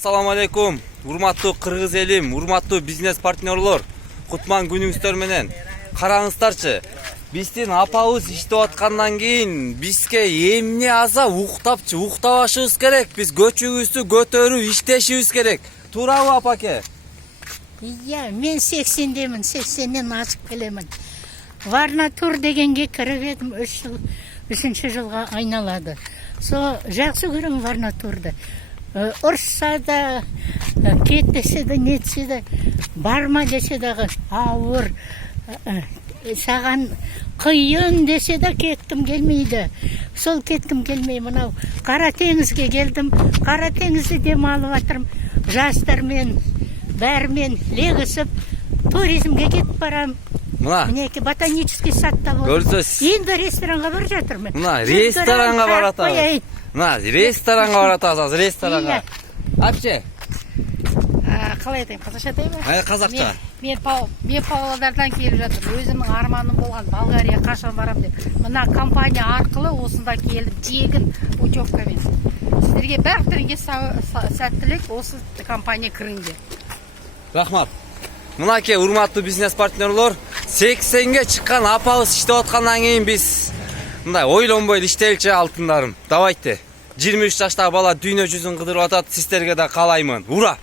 Assalamu алейкум. Урматтуу кыргыз элим, урматтуу бизнес партнерлор. Кутман күнүңүздөр менен. Караңыздарчы. Биздин апабыз иштеп аткандан кийин бизге эмне аза уктапчы, уктабашыбыз керек. Биз көчүбүздү көтөрүп иштешибиз керек. Туурабы апаке? Иә, мен 80-демін, 80-нен асып келемін. Варнатур дегенге кіріп едім, 3 жылға айналады. Жақсы көрем Варнатурды. Ұрса да, кет десе де, нетсе де, барма десе дағы ауыр, саған қиын десе де кеткім келмейді. Сол кеткім келмей, мынау Қара теңізге келдім. Қара теңізде демалып жатырмын. Жастармен, бәрімен легісіп, туризмге кетіп барам. Мінеке ботанический садта болып. Енді ресторанға бар жатырмын. Ресторанға баратасыз. Ресторанға баратасыз, ресторанға. Апше? Қалай айтайын, қазақша айтайын ба? Қазақша. Мен Павлодардан келіп жатырмын. Өзімнің арманым болған Болгария қашан барам деп. Мына компания арқылы осында келдім, тегін путевкамен. Сіздерге бәріңізге сәттілік осы компания кіріңде. Рахмат. Мынаке урматтуу бизнес партнерлор, 80-ге чыккан апабыз иштеп аткандан кийин биз мындай ойлонбой иштелчи алтындарым. Давайте. 23 жаштагы бала дүйнө жүзүн кыдырып атат, сиздерге да каалаймын. Ура!